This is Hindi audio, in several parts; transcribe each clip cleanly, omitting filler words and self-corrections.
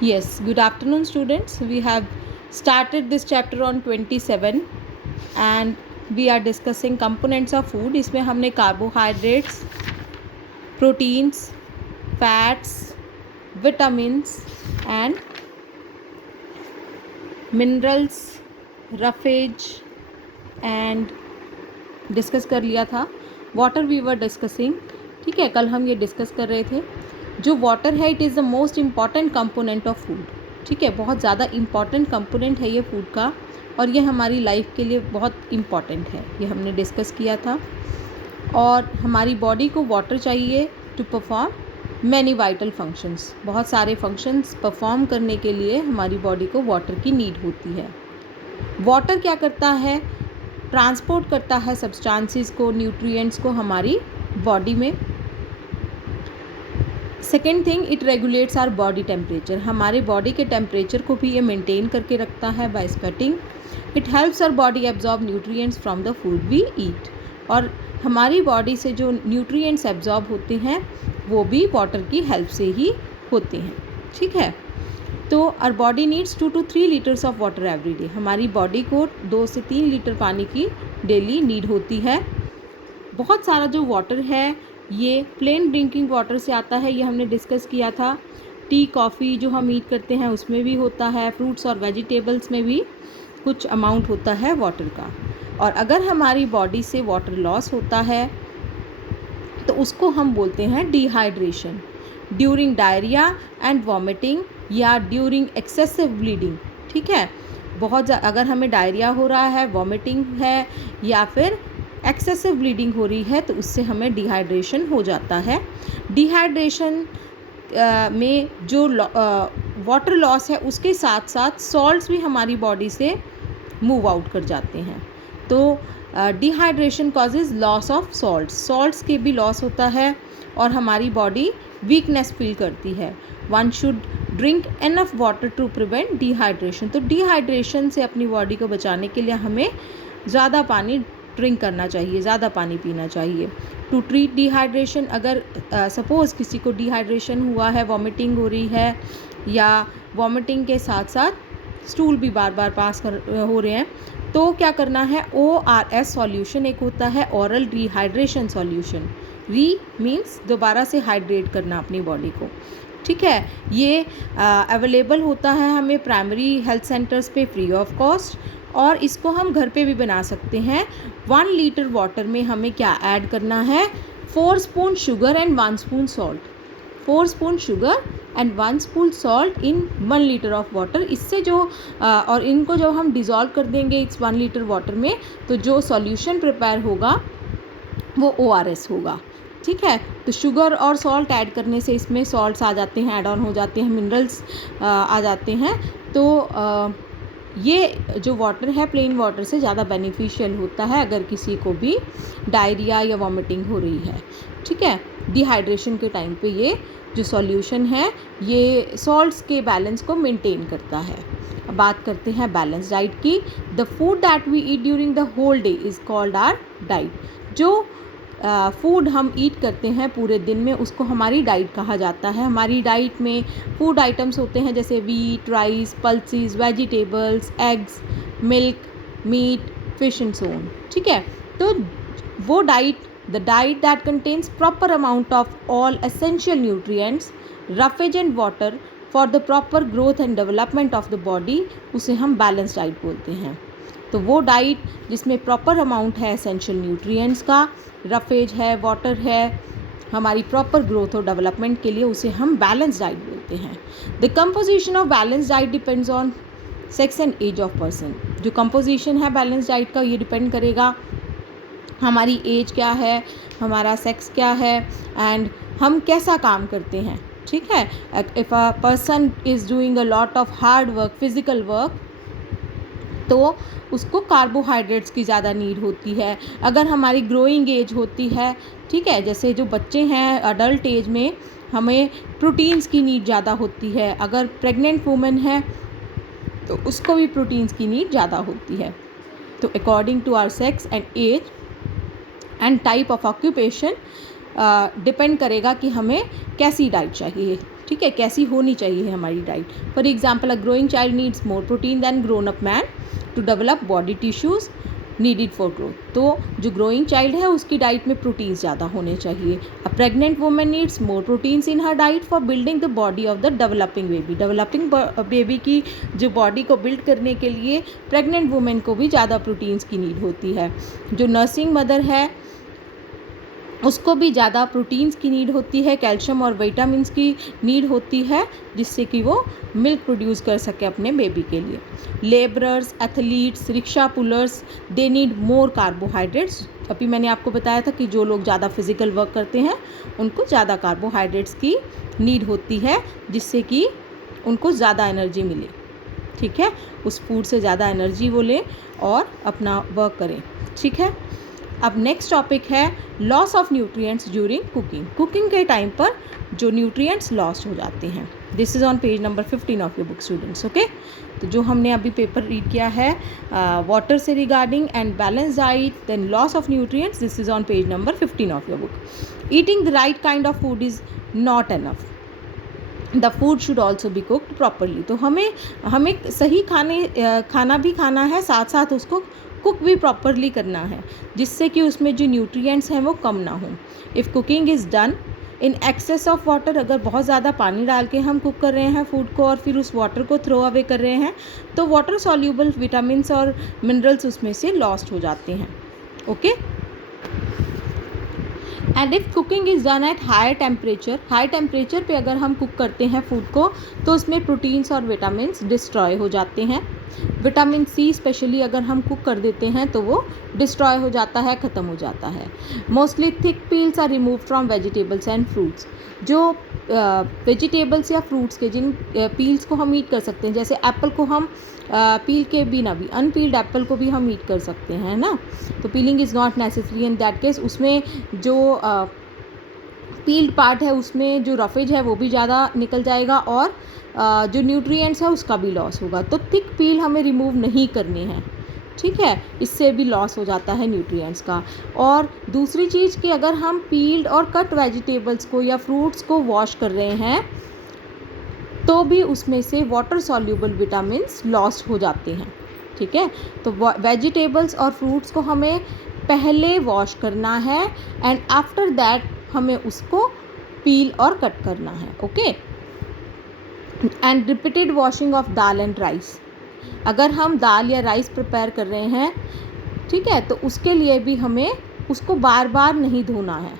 Yes, good afternoon, students. We have started this chapter on 27 and we are discussing components of food. इसमें हमने carbohydrates, proteins, fats, vitamins and minerals, roughage and discuss कर लिया था. Water we were discussing. ठीक है, कल हम ये डिस्कस कर रहे थे. जो वाटर है it is the most important component of food. ठीक है, बहुत ज़्यादा इम्पॉर्टेंट कंपोनेंट है ये फूड का और ये हमारी लाइफ के लिए बहुत इम्पॉर्टेंट है. ये हमने डिस्कस किया था. और हमारी बॉडी को वाटर चाहिए to perform many vital functions. बहुत सारे फंक्शंस परफॉर्म करने के लिए हमारी बॉडी को वाटर की नीड होती है. वाटर क्या करता है? ट्रांसपोर्ट करता है सब्सटेंसेस को, न्यूट्रिएंट्स को हमारी बॉडी में. Second thing, it regulates our body temperature. हमारे बॉडी के टेम्परेचर को भी ये मेंटेन करके रखता है by sweating. It helps our body absorb nutrients from the food we eat. और हमारी बॉडी से जो न्यूट्रिएंट्स एब्जॉर्ब होते हैं वो भी वाटर की हेल्प से ही होते हैं. ठीक है, तो our body needs 2 to 3 litres of water every day. हमारी बॉडी को 2 से 3 लीटर पानी की डेली नीड होती है. बहुत सारा जो वाटर है ये प्लेन ड्रिंकिंग वाटर से आता है, ये हमने डिस्कस किया था. टी, कॉफ़ी जो हम ईट करते हैं उसमें भी होता है. फ्रूट्स और वेजिटेबल्स में भी कुछ अमाउंट होता है वाटर का. और अगर हमारी बॉडी से वाटर लॉस होता है तो उसको हम बोलते हैं dehydration. During diarrhoea and vomiting या ड्यूरिंग एक्सेसिव ब्लीडिंग. ठीक है, अगर हमें डायरिया हो रहा है, वॉमिटिंग है या फिर एक्सेसिव ब्लीडिंग हो रही है तो उससे हमें डिहाइड्रेशन हो जाता है. डिहाइड्रेशन में जो वाटर लॉस है उसके साथ साथ सॉल्ट्स भी हमारी बॉडी से मूव आउट कर जाते हैं. तो dehydration causes loss of salts के भी लॉस होता है और हमारी बॉडी वीकनेस फील करती है. One should drink enough water to prevent dehydration. तो डिहाइड्रेशन से अपनी बॉडी को बचाने के लिए हमें ज़्यादा पानी ड्रिंक करना चाहिए, ज़्यादा पानी पीना चाहिए. टू ट्रीट डिहाइड्रेशन, अगर सपोज़ किसी को डिहाइड्रेशन हुआ है, वॉमिटिंग हो रही है या वॉमिटिंग के साथ साथ स्टूल भी बार बार पास हो रहे हैं, तो क्या करना है? ORS सॉल्यूशन एक होता है, ओरल रिहाइड्रेशन सॉल्यूशन. री मीन्स दोबारा से हाइड्रेट करना अपनी बॉडी को. ठीक है, ये अवेलेबल होता है हमें प्राइमरी हेल्थ सेंटर्स पे फ्री ऑफ कॉस्ट और इसको हम घर पे भी बना सकते हैं. 1 लीटर वाटर में हमें क्या ऐड करना है? 4 spoon sugar and 1 spoon salt. 4 spoon sugar and 1 spoon salt in 1 litre of water. इससे जो और इनको जब हम डिज़ोल्व कर देंगे इस 1 लीटर वाटर में तो जो सॉल्यूशन प्रिपेयर होगा वो ORS होगा. ठीक है, तो शुगर और सॉल्ट ऐड करने से इसमें सॉल्ट्स आ जाते हैं, ऐड ऑन हो जाते हैं, मिनरल्स आ जाते हैं. तो ये जो वाटर है प्लेन वाटर से ज़्यादा बेनिफिशियल होता है अगर किसी को भी डायरिया या वॉमिटिंग हो रही है. ठीक है, डिहाइड्रेशन के टाइम पे ये जो सॉल्यूशन है ये सॉल्ट्स के बैलेंस को मेंटेन करता है. अब बात करते हैं बैलेंस डाइट की. The food that we eat during the whole day is called our diet. जो फूड हम ईट करते हैं पूरे दिन में उसको हमारी डाइट कहा जाता है. हमारी डाइट में फूड आइटम्स होते हैं जैसे wheat, rice, pulses, vegetables, eggs, milk, meat, fish and so on. ठीक है, तो वो the diet that contains proper amount of all essential nutrients, roughage and water for the proper growth and development of the body, उसे हम बैलेंस डाइट बोलते हैं. तो वो डाइट जिसमें प्रॉपर अमाउंट है एसेंशियल न्यूट्रिएंट्स का, रफेज है, वाटर है, हमारी प्रॉपर ग्रोथ और डेवलपमेंट के लिए, उसे हम बैलेंस डाइट बोलते हैं. The composition of balance diet depends on sex and age of person. जो कंपोजिशन है बैलेंस डाइट का ये डिपेंड करेगा हमारी एज क्या है, हमारा सेक्स क्या है एंड हम कैसा काम करते हैं. ठीक है, if a person is doing a lot of hard work, physical work, तो उसको कार्बोहाइड्रेट्स की ज़्यादा नीड होती है. अगर हमारी ग्रोइंग एज होती है, ठीक है, जैसे जो बच्चे हैं अडल्ट एज में, हमें प्रोटीन्स की नीड ज़्यादा होती है. अगर प्रेग्नेंट वुमेन है तो उसको भी प्रोटीन्स की नीड ज़्यादा होती है. तो according to our sex and age and type of occupation depend करेगा कि हमें कैसी डाइट चाहिए. ठीक है, कैसी होनी चाहिए हमारी diet. For example, a growing child needs more protein than grown up man to develop body tissues needed for growth. तो जो ग्रोइंग चाइल्ड है उसकी डाइट में प्रोटीन्स ज़्यादा होने चाहिए। अ pregnant women needs more proteins in her diet for building the body of the developing baby. Developing baby की जो बॉडी को बिल्ड करने के लिए प्रेग्नेंट वुमेन को भी ज़्यादा प्रोटीन्स की नीड होती है। जो नर्सिंग मदर है उसको भी ज़्यादा प्रोटीन्स की नीड होती है, कैल्शियम और विटामिन्स की नीड होती है, जिससे कि वो मिल्क प्रोड्यूस कर सके अपने बेबी के लिए। Labourers, athletes, rickshaw pullers, they need more carbohydrates. अभी मैंने आपको बताया था कि जो लोग ज़्यादा फिजिकल वर्क करते हैं उनको ज़्यादा कार्बोहाइड्रेट्स की नीड होती है, जिससे कि उनको ज़्यादा एनर्जी मिले। ठीक है, उस फूड से ज़्यादा एनर्जी वो लें और अपना वर्क करें। ठीक है, अब नेक्स्ट टॉपिक है loss of nutrients during cooking. Cooking के टाइम पर जो न्यूट्रिएंट्स लॉस हो जाते हैं। This is on page number 15 of your book students. Okay, तो जो हमने अभी पेपर रीड किया है वाटर से regarding and balance diet, then loss of nutrients, this is on page number 15 of your book. Eating the right kind of food is not enough, the food should also be cooked properly. तो हमें सही खाना भी खाना है, साथ साथ उसको कुक भी प्रॉपरली करना है, जिससे कि उसमें जो न्यूट्रिएंट्स हैं वो कम ना हो। If cooking is done in excess of water, अगर बहुत ज़्यादा पानी डाल के हम कुक कर रहे हैं फूड को और फिर उस वाटर को थ्रो अवे कर रहे हैं, तो वाटर सॉल्यूबल विटामिन्स और मिनरल्स उसमें से लॉस्ट हो जाते हैं। Okay, and if cooking is done at high temperature पे अगर हम कुक करते हैं फूड को, तो उसमें प्रोटीन्स और विटामिन्स डिस्ट्रॉय हो जाते हैं। विटामिन सी स्पेशली अगर हम कुक कर देते हैं तो वो डिस्ट्रॉय हो जाता है, ख़त्म हो जाता है। Mostly thick peels are remove from vegetables and fruits. जो वेजिटेबल्स या फ्रूट्स के जिन पील्स को हम ईट कर सकते हैं, जैसे एप्पल को हम पील के बिना भी, अनपील्ड एप्पल को भी हम ईट कर सकते हैं ना, तो piling is not necessary in that case. उसमें जो पील्ड पार्ट है उसमें जो रफेज है वो भी ज़्यादा निकल जाएगा और जो न्यूट्रिएंट्स है उसका भी लॉस होगा। तो थिक पील हमें रिमूव नहीं करनी है। ठीक है, इससे भी लॉस हो जाता है न्यूट्रिएंट्स का। और दूसरी चीज़ कि अगर हम पील्ड और कट वेजिटेबल्स को या फ्रूट्स को वॉश कर रहे हैं तो भी उसमें से वाटर सॉल्यूबल विटामिन्स लॉस्ट हो जाते हैं। ठीक है, तो वेजिटेबल्स और फ्रूट्स को हमें पहले वॉश करना है एंड आफ्टर दैट हमें उसको पील और कट करना है। Okay, and repeated washing of dal and rice. अगर हम दाल या राइस प्रिपेयर कर रहे हैं, ठीक है, तो उसके लिए भी हमें उसको बार बार नहीं धोना है,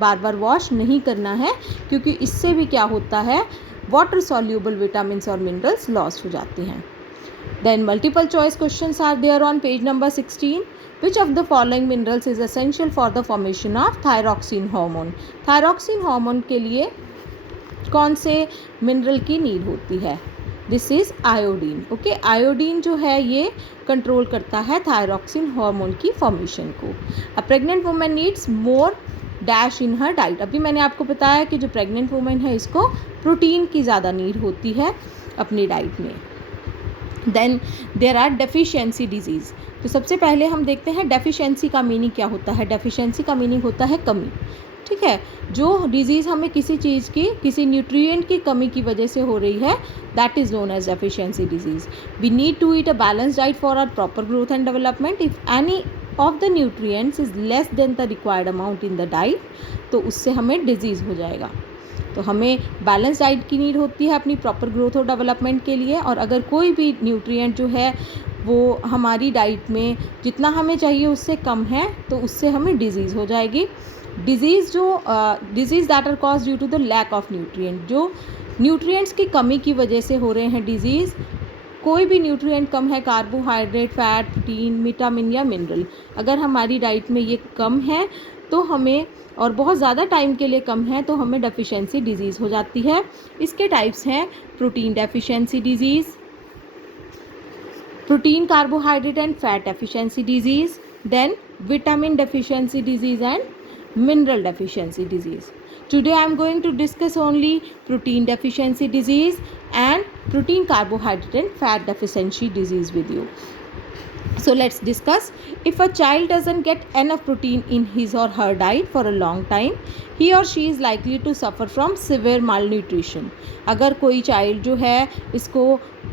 बार बार वॉश नहीं करना है, क्योंकि इससे भी क्या होता है, वाटर सॉल्यूबल विटामिन्स और मिनरल्स लॉस हो जाते हैं। Then multiple choice questions are there on page number 16। Which of the following minerals is essential for the formation of thyroxine hormone? Thyroxine hormone के लिए कौन से मिनरल की नीड होती है? This is iodine. Okay, iodine जो है ये कंट्रोल करता है थायरॉक्सिन हार्मोन की फॉर्मेशन को। अ pregnant women needs more dash in her diet. अभी मैंने आपको बताया कि जो प्रेग्नेंट वुमेन है इसको प्रोटीन की ज़्यादा नीड होती है अपनी डाइट में। Then there are deficiency disease. तो सबसे पहले हम देखते हैं डेफिशिएंसी का मीनिंग क्या होता है। डेफिशिएंसी का मीनिंग होता है कमी। ठीक है, जो डिजीज़ हमें किसी चीज़ की, किसी न्यूट्रिएंट की कमी की वजह से हो रही है, that is known as deficiency disease. We need to eat a balance diet for our proper growth and development. If any of the nutrients is less than the required amount in the diet, तो उससे हमें डिजीज़ हो जाएगा। तो हमें बैलेंस डाइट की नीड होती है अपनी प्रॉपर ग्रोथ और डेवलपमेंट के लिए, और अगर कोई भी न्यूट्रिएंट जो है वो हमारी डाइट में जितना हमें चाहिए उससे कम है, तो उससे हमें डिजीज़ हो जाएगी। Disease that are cause due to the lack of nutrient, जो न्यूट्रिएंट्स की कमी की वजह से हो रहे हैं डिजीज़। कोई भी न्यूट्रिएंट कम है, कार्बोहाइड्रेट, फैट, प्रोटीन, विटामिन या मिनरल, अगर हमारी डाइट में ये कम है तो हमें, और बहुत ज़्यादा टाइम के लिए कम है, तो हमें डेफिशिएंसी डिजीज़ हो जाती है। इसके टाइप्स हैं protein deficiency disease, protein, carbohydrate and fat deficiency disease, then vitamin deficiency disease and mineral deficiency disease. Today I am going to discuss only protein deficiency disease and protein, carbohydrate and fat deficiency disease with you. So let's discuss. If a child doesn't get enough protein in his or her diet for a long time, he or she is likely to suffer from severe malnutrition. अगर कोई चाइल्ड जो है इसको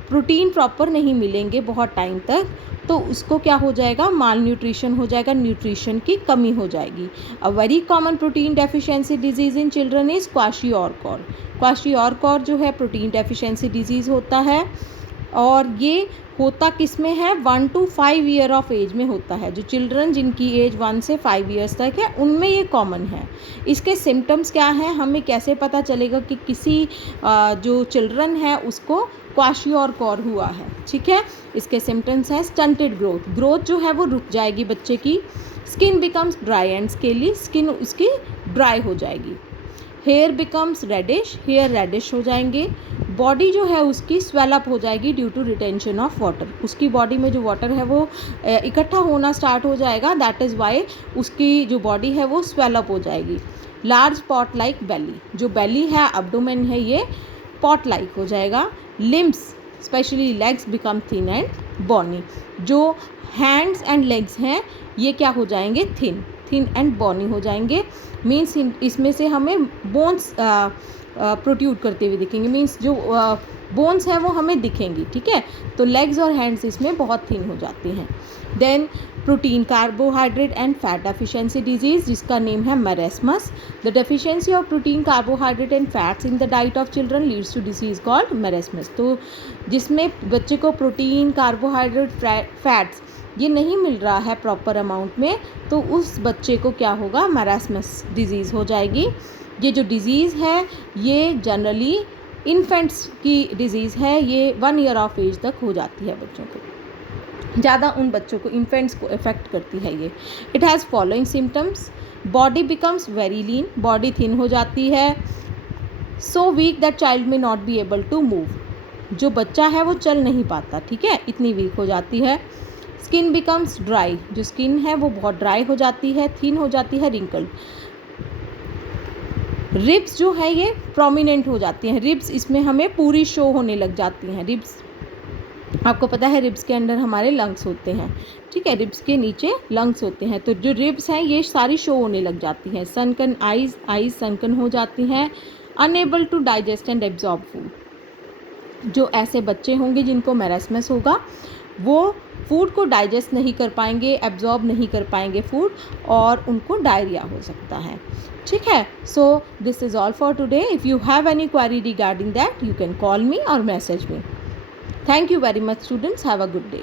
प्रोटीन प्रॉपर नहीं मिलेंगे बहुत टाइम तक, तो उसको क्या हो जाएगा, माल न्यूट्रिशन हो जाएगा, न्यूट्रिशन की कमी हो जाएगी. A very common protein deficiency disease in children is kwashiorkor. Kwashiorkor जो है प्रोटीन डेफिशिएंसी डिजीज़ होता है, और ये होता किस में है, 1 to 5 ईयर ऑफ एज में होता है. जो चिल्ड्रन जिनकी एज 1 से 5 ईयर्स तक है उनमें ये कॉमन है. इसके सिम्टम्स क्या हैं, हमें कैसे पता चलेगा कि किसी जो चिल्ड्रन है उसको क्वाशियोरकॉर हुआ है. ठीक है, इसके सिम्टम्स हैं स्टंटेड ग्रोथ. ग्रोथ जो है वो रुक जाएगी बच्चे की. Skin becomes dry and scaly. Skin उसकी ड्राई हो जाएगी. Hair becomes reddish. Hair reddish हो जाएंगे. बॉडी जो है उसकी स्वेलअप हो जाएगी due to retention of water. उसकी बॉडी में जो वाटर है वो इकट्ठा होना स्टार्ट हो जाएगा. दैट इज़ वाई उसकी जो बॉडी है वो स्वेलअप हो जाएगी. Large pot like belly. जो बेली है, एब्डोमेन है, ये पॉट लाइक हो जाएगा. Limbs specially legs become thin and bony. जो हैंड्स एंड लेग्स हैं ये क्या हो जाएंगे, थिन एंड बॉनी हो जाएंगे. मीन्स इसमें से हमें बोन्स प्रोट्यूड करते हुए दिखेंगे. मीन्स जो बोन्स हैं वो हमें दिखेंगी. ठीक है, तो लेग्स और हैंड्स इसमें बहुत थिन हो जाती हैं. Then protein, carbohydrate and fat deficiency disease जिसका नेम है marasmus. The deficiency of protein, carbohydrate and fats in the diet of children leads to disease called marasmus. तो जिसमें बच्चे को प्रोटीन, कार्बोहाइड्रेट, फैट्स ये नहीं मिल रहा है प्रॉपर अमाउंट में, तो उस बच्चे को क्या होगा, मेरेस्मस डिजीज़ हो जाएगी. ये जो डिज़ीज़ है ये जनरली इन्फेंट्स की डिज़ीज़ है. ये 1 ईयर ऑफ एज तक हो जाती है बच्चों को. ज़्यादा उन बच्चों को, इन्फेंट्स को इफ़ेक्ट करती है ये. It has following symptoms. Body becomes very lean. Body thin हो जाती है. So weak that child may not be able to move. जो बच्चा है वो चल नहीं पाता. ठीक है, इतनी वीक हो जाती है. Skin becomes dry. जो स्किन है वो बहुत ड्राई हो जाती है, थिन हो जाती है, रिंकल्ड. रिब्स जो है ये प्रोमिनेंट हो जाती हैं. रिब्स इसमें हमें पूरी शो होने लग जाती हैं. रिब्स आपको पता है रिब्स के अंदर हमारे लंग्स होते हैं. ठीक है, रिब्स के नीचे लंग्स होते हैं. तो जो रिब्स हैं ये सारी शो होने लग जाती हैं. सनकन आईज सनकन हो जाती हैं. Unable to digest and absorb food. जो ऐसे बच्चे होंगे जिनको मेरेस्मस होगा वो फूड को डाइजेस्ट नहीं कर पाएंगे, एब्जॉर्ब नहीं कर पाएंगे फूड, और उनको डायरिया हो सकता है. ठीक है, so this is all for today. If you have any query regarding that you can call me और message me. Thank you very much students. Have a good day.